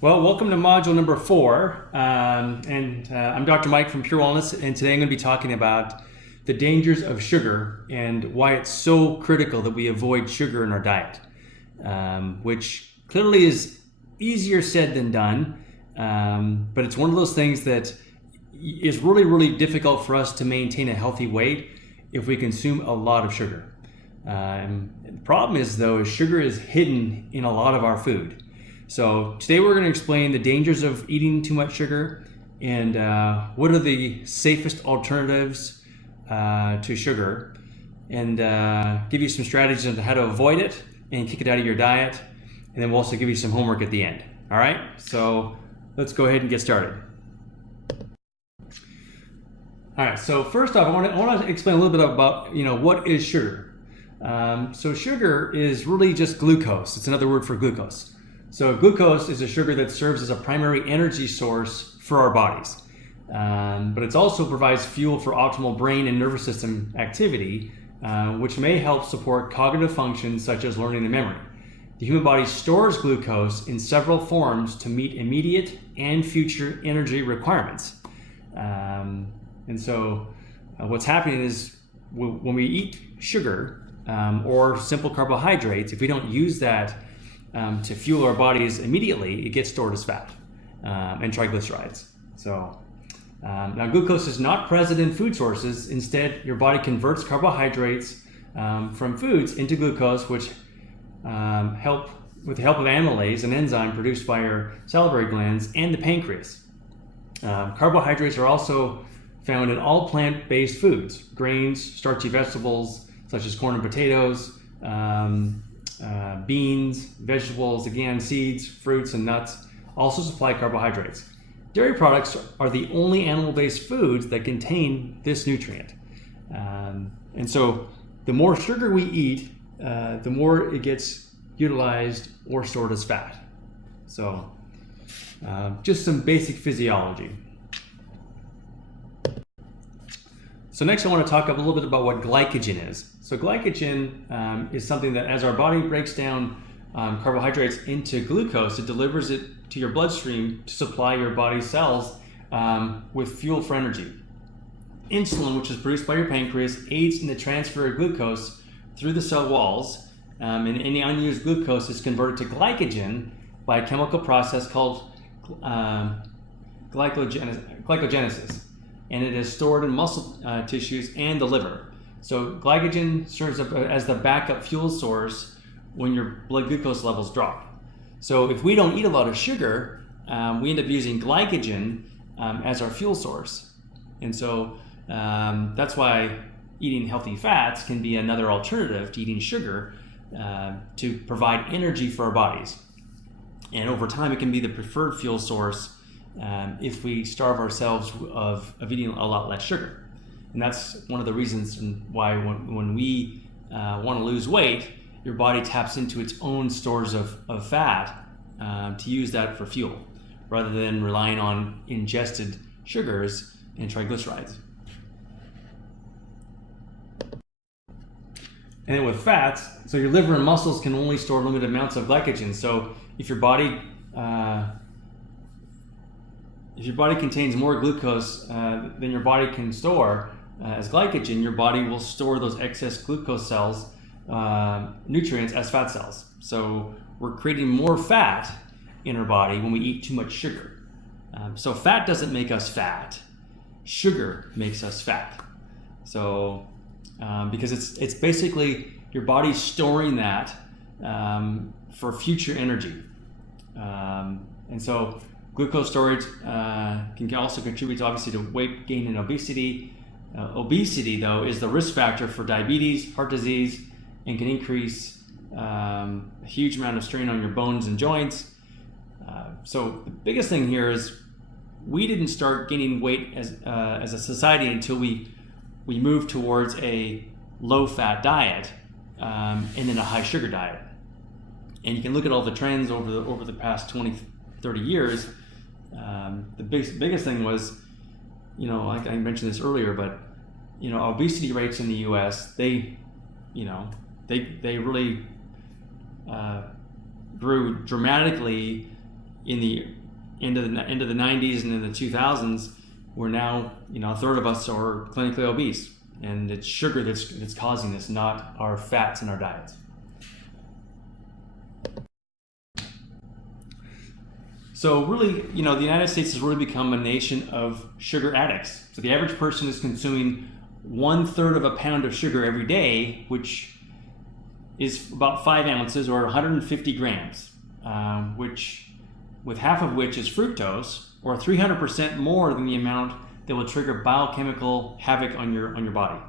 Well, welcome to module number 4. I'm Dr. Mike from Pure Wellness, and today I'm going to be talking about the dangers of sugar and why it's so critical that we avoid sugar in our diet, which clearly is easier said than done, but it's one of those things that is really, really difficult for us to maintain a healthy weight if we consume a lot of sugar. The problem is, though, sugar is hidden in a lot of our food. So today we're going to explain the dangers of eating too much sugar and what are the safest alternatives to sugar, and give you some strategies on how to avoid it and kick it out of your diet. And then we'll also give you some homework at the end. All right, so let's go ahead and get started. All right, so first off, I want to explain a little bit about what is sugar. So sugar is really just glucose. It's another word for glucose. So glucose is a sugar that serves as a primary energy source for our bodies, but it also provides fuel for optimal brain and nervous system activity, which may help support cognitive functions such as learning and memory. The human body stores glucose in several forms to meet immediate and future energy requirements. And so what's happening is when we eat sugar or simple carbohydrates, if we don't use that to fuel our bodies immediately, it gets stored as fat and triglycerides. So now glucose is not present in food sources. Instead, your body converts carbohydrates from foods into glucose, which help with the help of amylase, an enzyme produced by your salivary glands and the pancreas. Carbohydrates are also found in all plant-based foods: grains, starchy vegetables such as corn and potatoes, beans, vegetables, again, seeds, fruits, and nuts also supply carbohydrates. Dairy products are the only animal-based foods that contain this nutrient. And so the more sugar we eat, the more it gets utilized or stored as fat. So just some basic physiology. So next I want to talk a little bit about what glycogen is. So glycogen is something that as our body breaks down carbohydrates into glucose, it delivers it to your bloodstream to supply your body's cells with fuel for energy. Insulin, which is produced by your pancreas, aids in the transfer of glucose through the cell walls, and any unused glucose is converted to glycogen by a chemical process called glycogenesis, and it is stored in muscle tissues and the liver. So glycogen serves as the backup fuel source when your blood glucose levels drop. So if we don't eat a lot of sugar, we end up using glycogen as our fuel source. And so that's why eating healthy fats can be another alternative to eating sugar to provide energy for our bodies. And over time, it can be the preferred fuel source if we starve ourselves of eating a lot less sugar. And that's one of the reasons why when we want to lose weight, your body taps into its own stores of fat to use that for fuel, rather than relying on ingested sugars and triglycerides. And then with fats, so your liver and muscles can only store limited amounts of glycogen. So if your body contains more glucose than your body can store as glycogen, your body will store those excess glucose cells, nutrients, as fat cells. So we're creating more fat in our body when we eat too much sugar. So fat doesn't make us fat. Sugar makes us fat. So because it's basically your body storing that for future energy. And so glucose storage can also contribute obviously to weight gain and obesity. Obesity, though, is the risk factor for diabetes, heart disease, and can increase a huge amount of strain on your bones and joints. So the biggest thing here is we didn't start gaining weight as a society until we moved towards a low-fat diet and then a high-sugar diet. And you can look at all the trends over the past 20, 30 years. The biggest thing was, like I mentioned this earlier, but obesity rates in the U.S. they really grew dramatically in the end of the 90s and in the 2000s, we're now, a third of us are clinically obese, and it's sugar that's causing this, not our fats in our diets. So really, the United States has really become a nation of sugar addicts. So the average person is consuming 1/3 of a pound of sugar every day, which is about 5 ounces or 150 grams, with half of which is fructose, or 300% more than the amount that will trigger biochemical havoc on your body.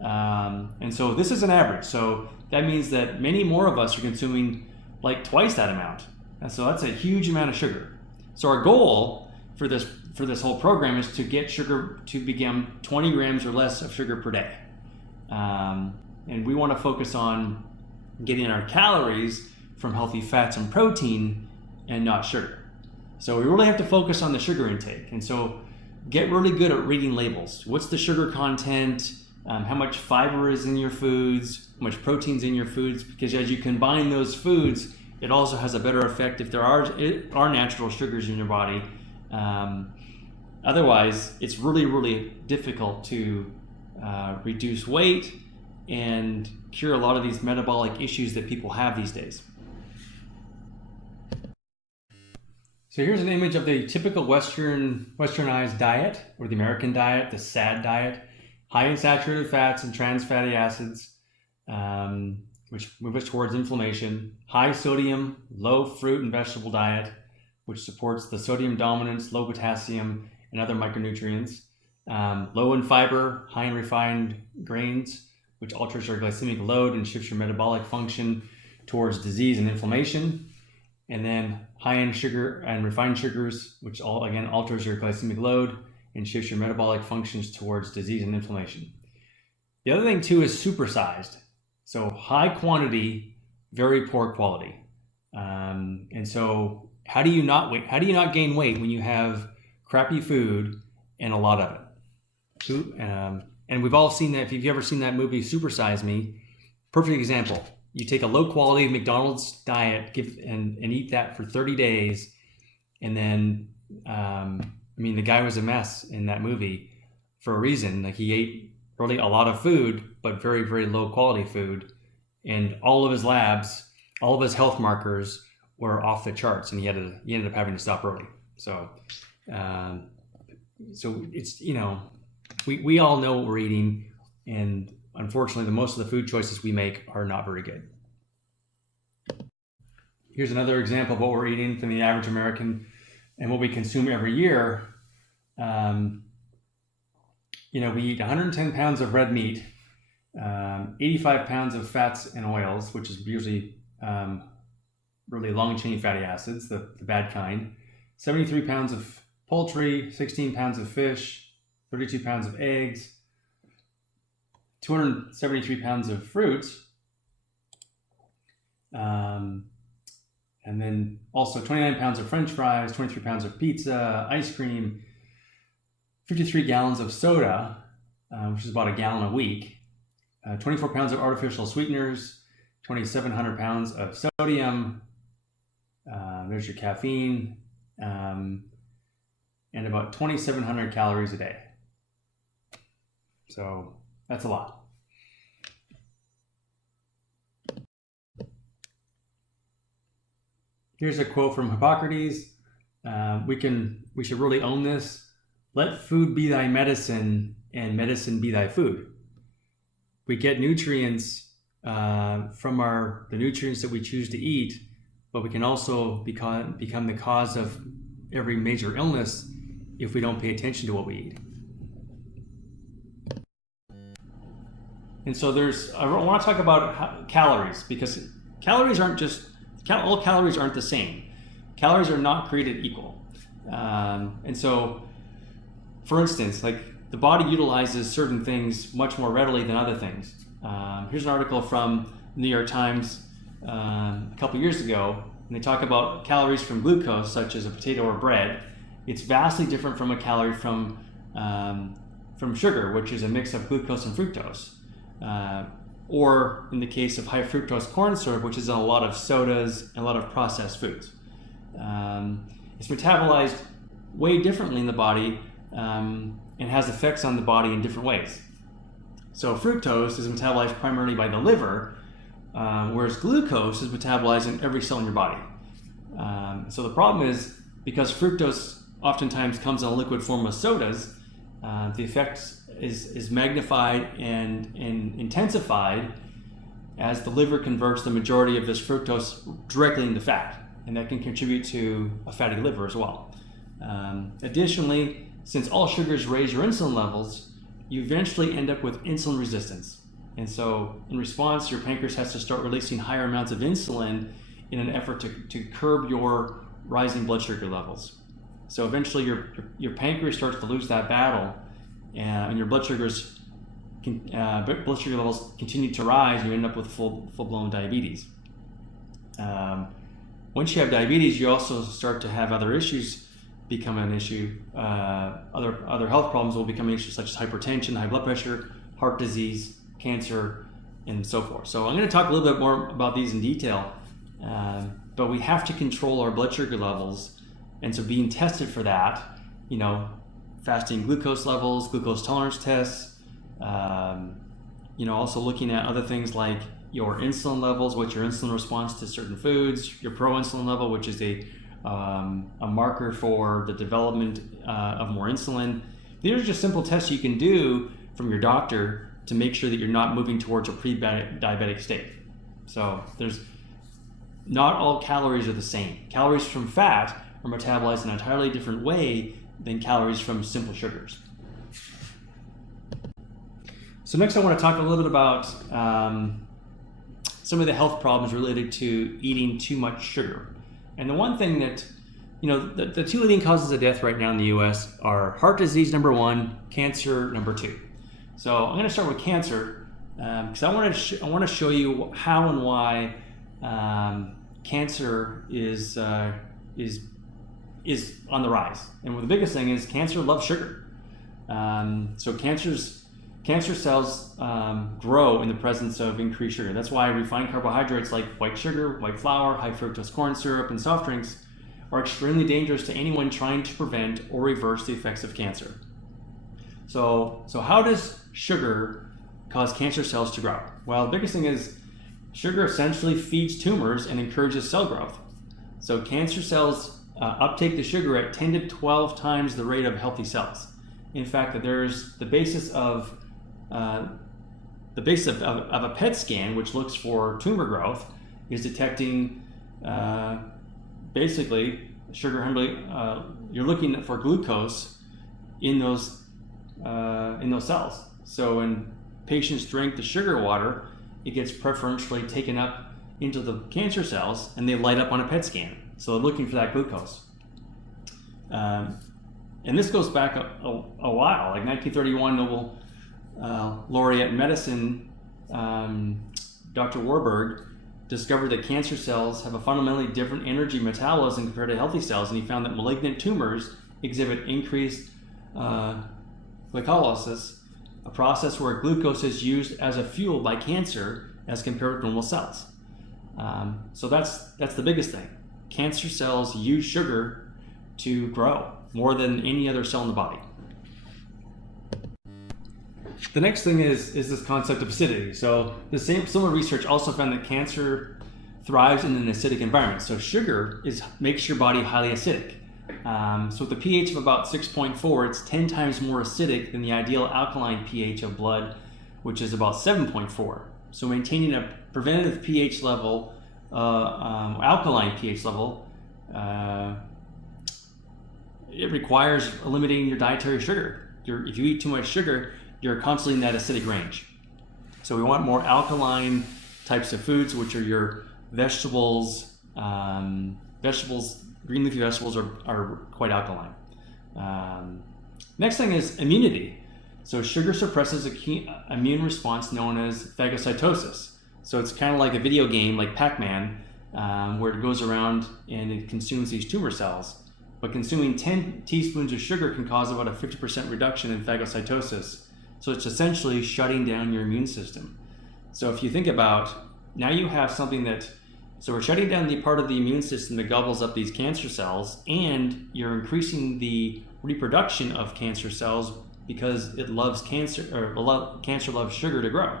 And so this is an average. So that means that many more of us are consuming like twice that amount. And so that's a huge amount of sugar. So our goal for this whole program is to get sugar to become 20 grams or less of sugar per day. And we want to focus on getting our calories from healthy fats and protein and not sugar. So we really have to focus on the sugar intake. And so get really good at reading labels. What's the sugar content? How much fiber is in your foods? How much protein's in your foods? Because as you combine those foods, it also has a better effect if there are natural sugars in your body. Otherwise, it's really, really difficult to reduce weight and cure a lot of these metabolic issues that people have these days. So here's an image of the typical westernized diet, or the American diet, the SAD diet, high in saturated fats and trans fatty acids, which move us towards inflammation, high sodium, low fruit and vegetable diet, which supports the sodium dominance, low potassium, and other micronutrients, low in fiber, high in refined grains, which alters your glycemic load and shifts your metabolic function towards disease and inflammation, and then high in sugar and refined sugars, which all again alters your glycemic load and shifts your metabolic functions towards disease and inflammation. The other thing too is supersized. So high quantity, very poor quality. And so how do you not gain weight when you have crappy food and a lot of it? And we've all seen that. If you've ever seen that movie Super Size Me, perfect example. You take a low quality McDonald's diet and eat that for 30 days. And then, the guy was a mess in that movie for a reason. Like, he ate really a lot of food, but very, very low quality food. And all of his labs, all of his health markers were off the charts, and he ended up having to stop early. So it's, we all know what we're eating, and unfortunately, most of the food choices we make are not very good. Here's another example of what we're eating from the average American and what we consume every year. We eat 110 pounds of red meat, 85 pounds of fats and oils, which is usually really long-chain fatty acids, the bad kind, 73 pounds of poultry, 16 pounds of fish, 32 pounds of eggs, 273 pounds of fruits, and then also 29 pounds of French fries, 23 pounds of pizza, ice cream, 53 gallons of soda, which is about a gallon a week, 24 pounds of artificial sweeteners, 2,700 pounds of sodium, there's your caffeine, and about 2,700 calories a day. So that's a lot. Here's a quote from Hippocrates. We should really own this. Let food be thy medicine, and medicine be thy food. We get nutrients from the nutrients that we choose to eat, but we can also become the cause of every major illness if we don't pay attention to what we eat. And so I want to talk about calories, because all calories aren't the same. Calories are not created equal. And so, for instance, like, the body utilizes certain things much more readily than other things. Here's an article from the New York Times a couple years ago, and they talk about calories from glucose, such as a potato or bread. It's vastly different from a calorie from sugar, which is a mix of glucose and fructose. Or in the case of high fructose corn syrup, which is in a lot of sodas and a lot of processed foods. it's metabolized way differently in the body and has effects on the body in different ways. So fructose is metabolized primarily by the liver, whereas glucose is metabolized in every cell in your body. So the problem is, because fructose oftentimes comes in a liquid form with sodas, the effect is magnified and intensified as the liver converts the majority of this fructose directly into fat, and that can contribute to a fatty liver as well. Additionally, since all sugars raise your insulin levels, you eventually end up with insulin resistance. And so in response, your pancreas has to start releasing higher amounts of insulin in an effort to curb your rising blood sugar levels. So eventually your pancreas starts to lose that battle, and your blood sugar levels continue to rise, and you end up with full-blown diabetes. Once you have diabetes, you also start to have other issues become an issue. Other health problems will become an issue, such as hypertension, high blood pressure, heart disease, cancer, and so forth. So I'm going to talk a little bit more about these in detail, but we have to control our blood sugar levels. And so being tested for that, fasting glucose levels, glucose tolerance tests, also looking at other things like your insulin levels, what's your insulin response to certain foods, your proinsulin level, which is a marker for the development of more insulin. These are just simple tests you can do from your doctor to make sure that you're not moving towards a pre-diabetic state. So not all calories are the same. Calories from fat are metabolized in an entirely different way than calories from simple sugars. So next I want to talk a little bit about some of the health problems related to eating too much sugar. And the one thing that, the two leading causes of death right now in the US are heart disease, number 1, cancer, number 2. So I'm going to start with cancer because I want to show you how and why cancer is on the rise. And the biggest thing is cancer loves sugar. So cancer cells grow in the presence of increased sugar. That's why refined carbohydrates like white sugar, white flour, high fructose corn syrup, and soft drinks are extremely dangerous to anyone trying to prevent or reverse the effects of cancer. So how does sugar cause cancer cells to grow? Well, the biggest thing is sugar essentially feeds tumors and encourages cell growth. So cancer cells uptake the sugar at 10 to 12 times the rate of healthy cells. In fact, there's the basis of a PET scan, which looks for tumor growth, is detecting basically sugar. You're looking for glucose in those cells. So when patients drink the sugar water, it gets preferentially taken up into the cancer cells, and they light up on a PET scan. So they're looking for that glucose. And this goes back a while, like 1931 Nobel laureate in medicine, Dr. Warburg, discovered that cancer cells have a fundamentally different energy metabolism compared to healthy cells, and he found that malignant tumors exhibit increased glycolysis, a process where glucose is used as a fuel by cancer as compared to normal cells. So that's the biggest thing. Cancer cells use sugar to grow more than any other cell in the body. The next thing is this concept of acidity. So similar research also found that cancer thrives in an acidic environment. So sugar makes your body highly acidic. So with a pH of about 6.4, it's 10 times more acidic than the ideal alkaline pH of blood, which is about 7.4. So maintaining a preventative pH level, alkaline pH level, it requires eliminating your dietary sugar. If you eat too much sugar, you're constantly in that acidic range. So we want more alkaline types of foods, which are your vegetables. Green leafy vegetables are quite alkaline. Next thing is immunity. So sugar suppresses a key immune response known as phagocytosis. So it's kind of like a video game, like Pac-Man, where it goes around and it consumes these tumor cells. But consuming 10 teaspoons of sugar can cause about a 50% reduction in phagocytosis. So it's essentially shutting down your immune system. So if you think about, now you have something that So we're shutting down the part of the immune system that gobbles up these cancer cells, and you're increasing the reproduction of cancer cells because it loves cancer, or cancer loves sugar to grow.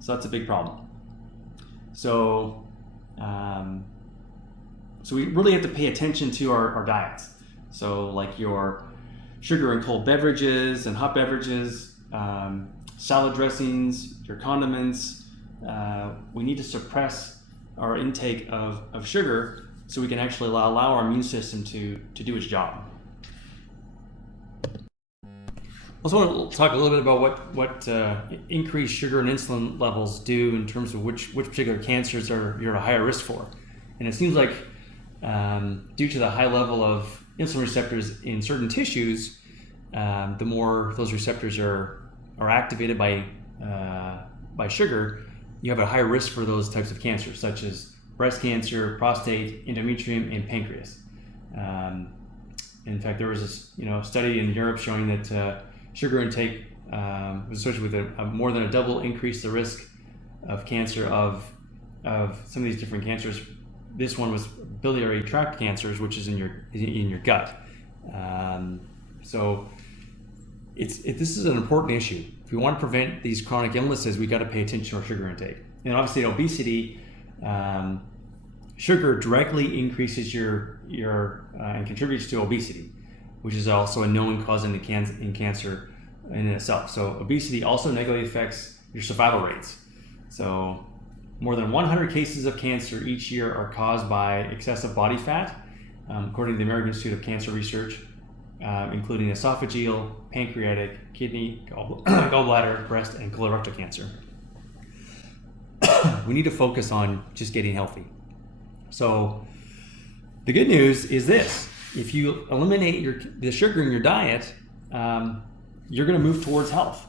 So that's a big problem. So, so we really have to pay attention to our diets. So like your sugar and cold beverages and hot beverages, salad dressings, your condiments, we need to suppress our intake of sugar so we can actually allow our immune system to do its job. I also want to talk a little bit about what increased sugar and insulin levels do in terms of which particular cancers you're at a higher risk for. And it seems like due to the high level of insulin receptors in certain tissues, the more those receptors are activated by sugar, you have a higher risk for those types of cancers, such as breast cancer, prostate, endometrium, and pancreas. In fact, there was this study in Europe showing that sugar intake was associated with a more than a double increase the risk of cancer of some of these different cancers. This one was biliary tract cancers, which is in your gut. So this is an important issue. If we want to prevent these chronic illnesses, we got to pay attention to our sugar intake. And obviously, in obesity, sugar directly increases your and contributes to obesity, which is also a known cause in cancer in itself. So obesity also negatively affects your survival rates. So more than 100 cases of cancer each year are caused by excessive body fat, according to the American Institute of Cancer Research, including esophageal, pancreatic, kidney, gallbladder, breast, and colorectal cancer. We need to focus on just getting healthy. So the good news is this: if you eliminate the sugar in your diet, you're going to move towards health.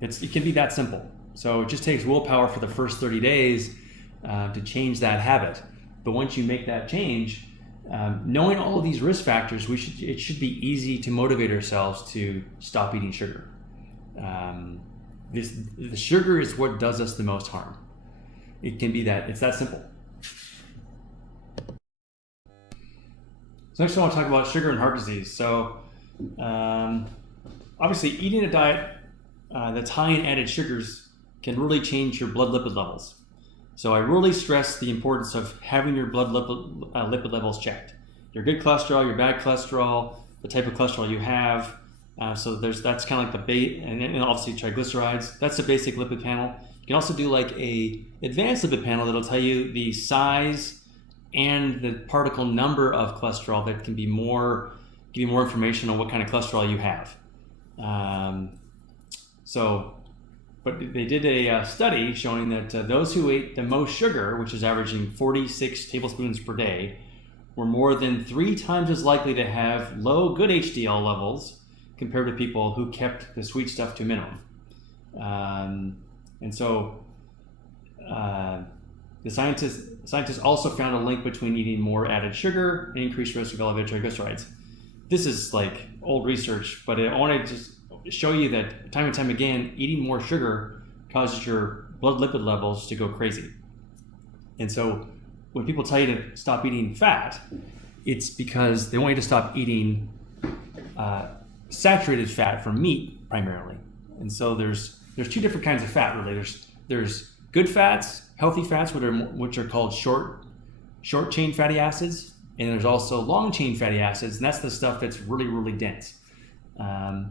It can be that simple. So it just takes willpower for the first 30 days to change that habit. But once you make that change, knowing all of these risk factors, it should be easy to motivate ourselves to stop eating sugar. The sugar is what does us the most harm. It's that simple. So next I want to talk about sugar and heart disease. So obviously eating a diet that's high in added sugars can really change your blood lipid levels. So I really stress the importance of having your blood lipid levels checked. Your good cholesterol, your bad cholesterol, the type of cholesterol you have. So that's kind of like and obviously triglycerides. That's the basic lipid panel. You can also do like a advanced lipid panel that'll tell you the size and the particle number of cholesterol that can give you more information on what kind of cholesterol you have. But they did a study showing that those who ate the most sugar, which is averaging 46 tablespoons per day, were more than 3 times as likely to have low good HDL levels compared to people who kept the sweet stuff to a minimum. And so the scientists also found a link between eating more added sugar and increased risk of elevated triglycerides. This is like old research, but I want to just show you that time and time again, eating more sugar causes your blood lipid levels to go crazy. And so when people tell you to stop eating fat, it's because they want you to stop eating saturated fat from meat primarily. And so there's 2 different kinds of fat really. There's good fats, healthy fats, which are called short chain fatty acids, and there's also long chain fatty acids, and that's the stuff that's really, really dense.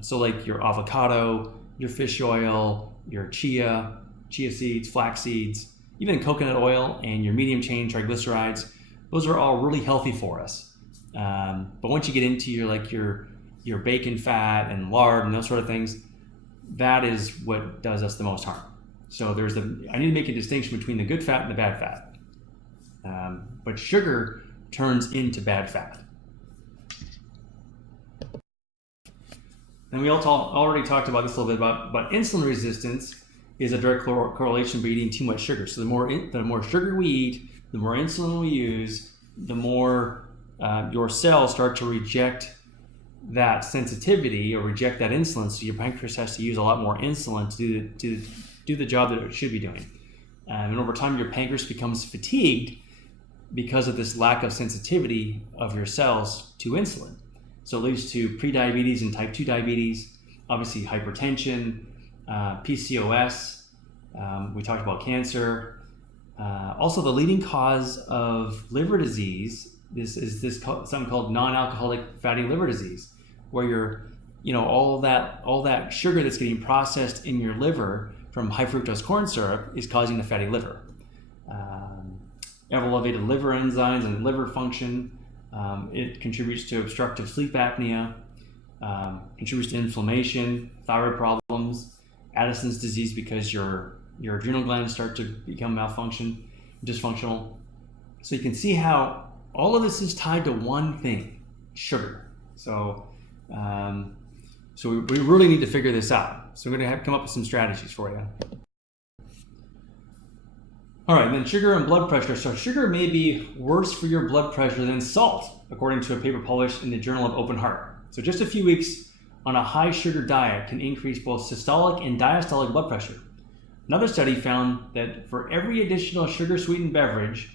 So like your avocado, your fish oil, your chia seeds, flax seeds, even coconut oil, and your medium chain triglycerides, those are all really healthy for us. But once you get into your bacon fat and lard and those sort of things, that is what does us the most harm. So I need to make a distinction between the good fat and the bad fat. But sugar turns into bad fat. And we already talked about this a little bit but insulin resistance is a direct correlation with eating too much sugar. So the more sugar we eat, the more insulin we use, the more your cells start to reject that sensitivity or reject that insulin. So your pancreas has to use a lot more insulin to do the job that it should be doing. And over time, your pancreas becomes fatigued because of this lack of sensitivity of your cells to insulin. So it leads to prediabetes and type 2 diabetes, obviously hypertension, PCOS, we talked about cancer. Also, the leading cause of liver disease is something called non-alcoholic fatty liver disease, where all that sugar that's getting processed in your liver from high fructose corn syrup is causing a fatty liver. Elevated liver enzymes and liver function. It contributes to obstructive sleep apnea, contributes to inflammation, thyroid problems, Addison's disease because your adrenal glands start to become dysfunctional. So you can see how all of this is tied to one thing, sugar. So we really need to figure this out. So we're going to come up with some strategies for you. All right, and then sugar and blood pressure. So sugar may be worse for your blood pressure than salt, according to a paper published in the Journal of Open Heart. So just a few weeks on a high sugar diet can increase both systolic and diastolic blood pressure. Another study found that for every additional sugar-sweetened beverage,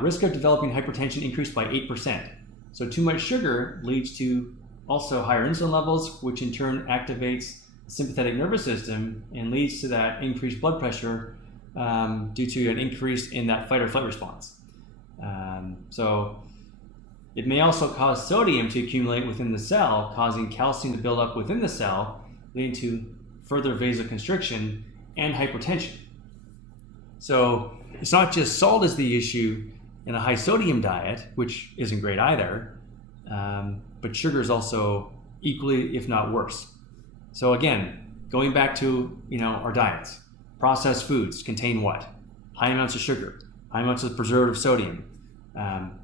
risk of developing hypertension increased by 8%. So too much sugar leads to also higher insulin levels, which in turn activates the sympathetic nervous system and leads to that increased blood pressure due to an increase in that fight or flight response. So it may also cause sodium to accumulate within the cell, causing calcium to build up within the cell, leading to further vasoconstriction and hypertension. So it's not just salt is the issue in a high sodium diet, which isn't great either, but sugar is also equally, if not worse. So again, going back to our diets, processed foods contain what? High amounts of sugar, high amounts of preservative sodium.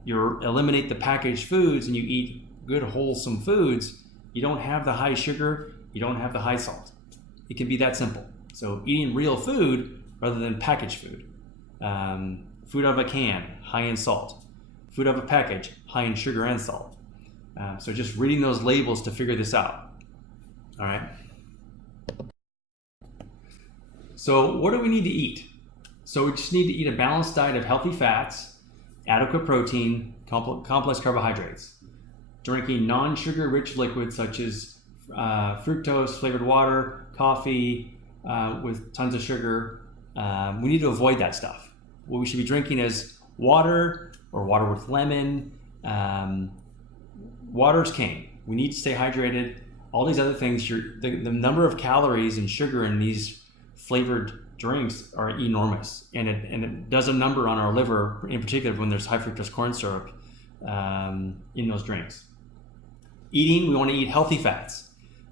You eliminate the packaged foods and you eat good wholesome foods, you don't have the high sugar, you don't have the high salt. It can be that simple. So eating real food rather than packaged food. Food out of a can, high in salt. Food out of a package, high in sugar and salt. So just reading those labels to figure this out. All right. So what do we need to eat? So we just need to eat a balanced diet of healthy fats, adequate protein, complex carbohydrates. Drinking non-sugar rich liquids such as fructose, flavored water, coffee with tons of sugar. We need to avoid that stuff. What we should be drinking is water or water with lemon. Water's king. We need to stay hydrated. All these other things, the number of calories and sugar in these flavored drinks are enormous, and it does a number on our liver, in particular when there's high fructose corn syrup in those drinks. Eating, we want to eat healthy fats.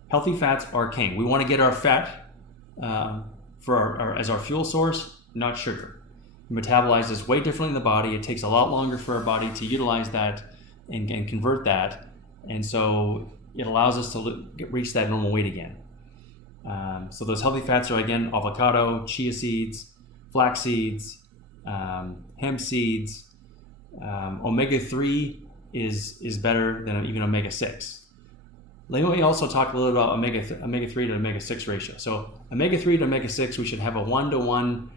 Healthy fats are king. We want to get our fat as our fuel source, not sugar. It metabolizes way differently in the body. It takes a lot longer for our body to utilize that and convert that, and so it allows us to reach that normal weight again. So those healthy fats are, again, avocado, chia seeds, flax seeds, hemp seeds. Omega-3 is better than even omega-6. Let me also talk a little about omega-3 to omega-6 ratio. So omega-3 to omega-6, we should have a 1-to-1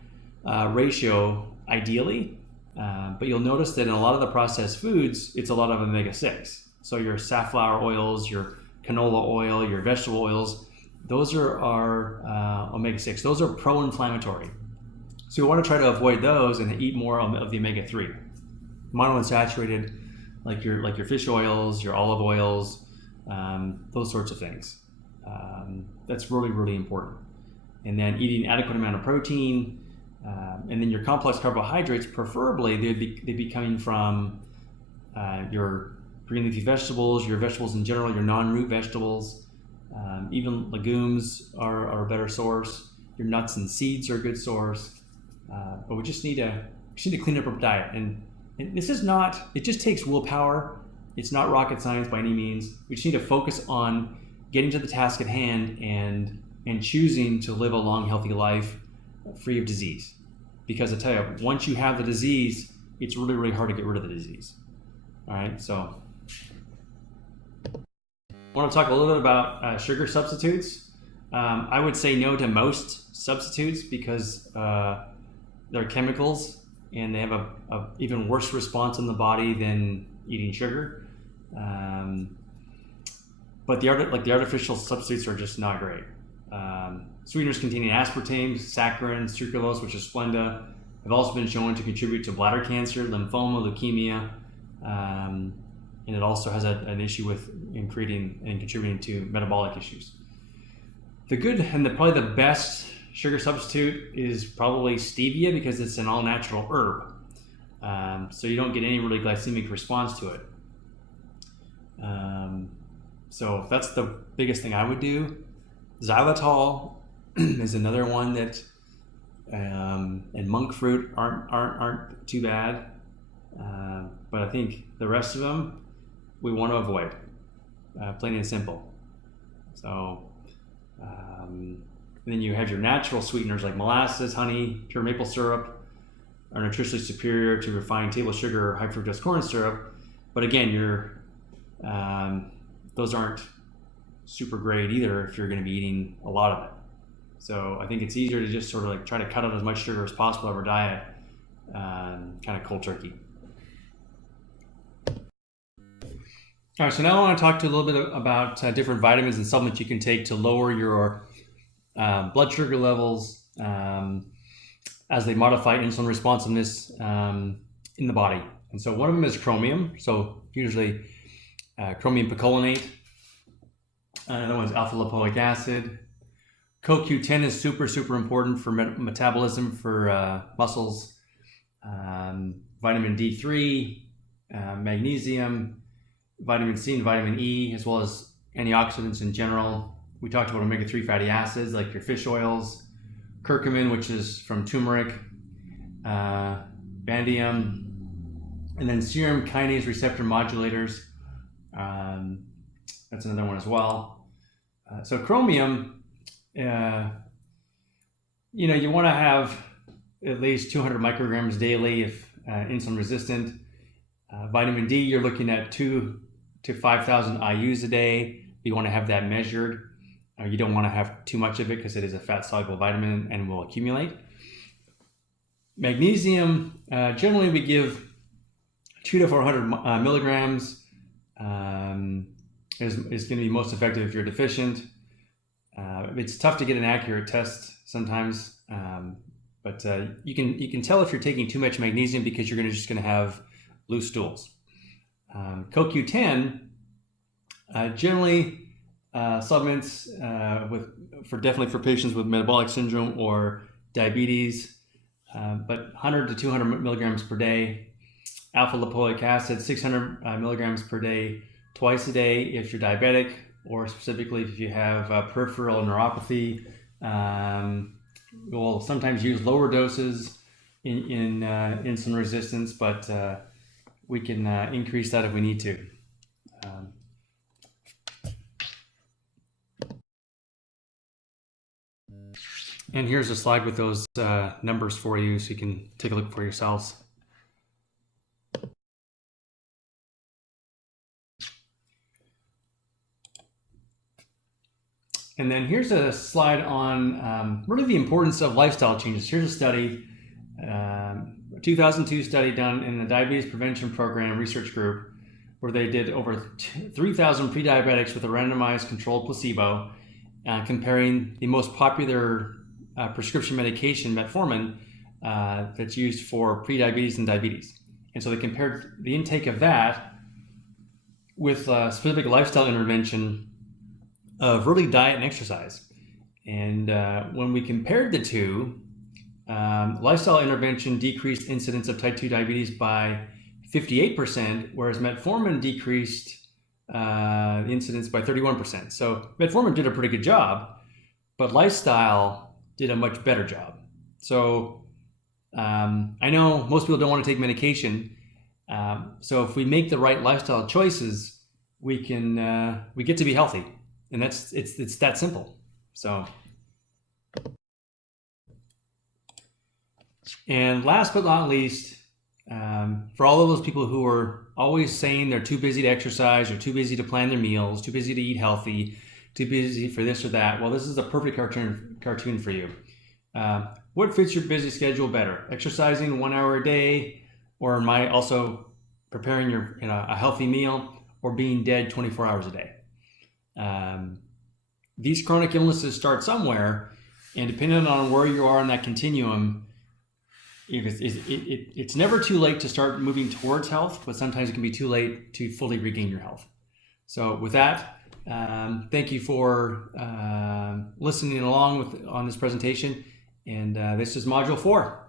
ratio ideally, but you'll notice that in a lot of the processed foods, it's a lot of omega-6. So your safflower oils, your canola oil, your vegetable oils, those are omega-6. Those are pro-inflammatory. So you want to try to avoid those and eat more of the omega-3. Monounsaturated, like your fish oils, your olive oils, those sorts of things. That's really, really important. And then eating adequate amount of protein, and then your complex carbohydrates, preferably they'd be coming from your green leafy vegetables, your vegetables in general, your non-root vegetables. Even legumes are a better source. Your nuts and seeds are a good source. But we just need to clean up our diet. And this is not, it just takes willpower. It's not rocket science by any means. We just need to focus on getting to the task at hand and choosing to live a long, healthy life free of disease. Because I tell you, once you have the disease, it's really, really hard to get rid of the disease. All right, so I want to talk a little bit about sugar substitutes. I would say no to most substitutes because they're chemicals and they have a even worse response in the body than eating sugar. But the artificial substitutes are just not great. Sweeteners containing aspartame, saccharin, sucralose, which is Splenda, have also been shown to contribute to bladder cancer, lymphoma, leukemia, and it also has an issue in creating and contributing to metabolic issues. The good and probably the best sugar substitute is probably stevia, because it's an all-natural herb, so you don't get any really glycemic response to it. So that's the biggest thing I would do. Xylitol is another one that, and monk fruit aren't too bad, but I think the rest of them we want to avoid, plain and simple. So then you have your natural sweeteners like molasses, honey, pure maple syrup are nutritionally superior to refined table sugar or high fructose corn syrup, but again, those aren't super great either if you're going to be eating a lot of it. So I think it's easier to just sort of like try to cut out as much sugar as possible out of our diet, kind of cold turkey. All right, so now I want to talk to you a little bit about different vitamins and supplements you can take to lower your blood sugar levels as they modify insulin responsiveness in the body. And so one of them is chromium. So usually chromium picolinate. Another one is alpha lipoic acid. CoQ10 is super important for metabolism for muscles. Vitamin D3, magnesium, vitamin C and vitamin E, as well as antioxidants in general. We talked about omega-3 fatty acids like your fish oils, curcumin, which is from turmeric, bandium, and then serum kinase receptor modulators. That's another one as well. So chromium, you want to have at least 200 micrograms daily if insulin resistant. Vitamin D, you're looking at 2,000 to 5,000 IUs a day. You want to have that measured. You don't want to have too much of it because it is a fat-soluble vitamin and will accumulate. Magnesium, generally we give 200 to 400 milligrams. Is going to be most effective if you're deficient. It's tough to get an accurate test sometimes, but you can tell if you're taking too much magnesium because you're just going to have loose stools. CoQ10, generally supplements definitely for patients with metabolic syndrome or diabetes, but 100 to 200 milligrams per day. Alpha lipoic acid, 600 milligrams per day, twice a day if you're diabetic, or specifically if you have peripheral neuropathy. We'll sometimes use lower doses in insulin resistance, but we can increase that if we need to. And here's a slide with those numbers for you so you can take a look for yourselves. And then here's a slide on really the importance of lifestyle changes. Here's a study, a 2002 study done in the Diabetes Prevention Program research group, where they did over 3,000 pre-diabetics with a randomized controlled placebo, comparing the most popular prescription medication, metformin, that's used for pre-diabetes and diabetes. And so they compared the intake of that with specific lifestyle intervention of really diet and exercise. And when we compared the two, lifestyle intervention decreased incidence of type 2 diabetes by 58%, whereas metformin decreased the incidence by 31%. So metformin did a pretty good job, but lifestyle did a much better job. So I know most people don't want to take medication. So if we make the right lifestyle choices, we get to be healthy. And it's that simple. So, and last but not least, for all of those people who are always saying they're too busy to exercise, or too busy to plan their meals, too busy to eat healthy, too busy for this or that, well, this is a perfect cartoon for you. What fits your busy schedule better? Exercising 1 hour a day, or am I also preparing a healthy meal, or being dead 24 hours a day? These chronic illnesses start somewhere, and depending on where you are in that continuum, it's never too late to start moving towards health, but sometimes it can be too late to fully regain your health. So with that, thank you for listening along on this presentation. And this is Module 4.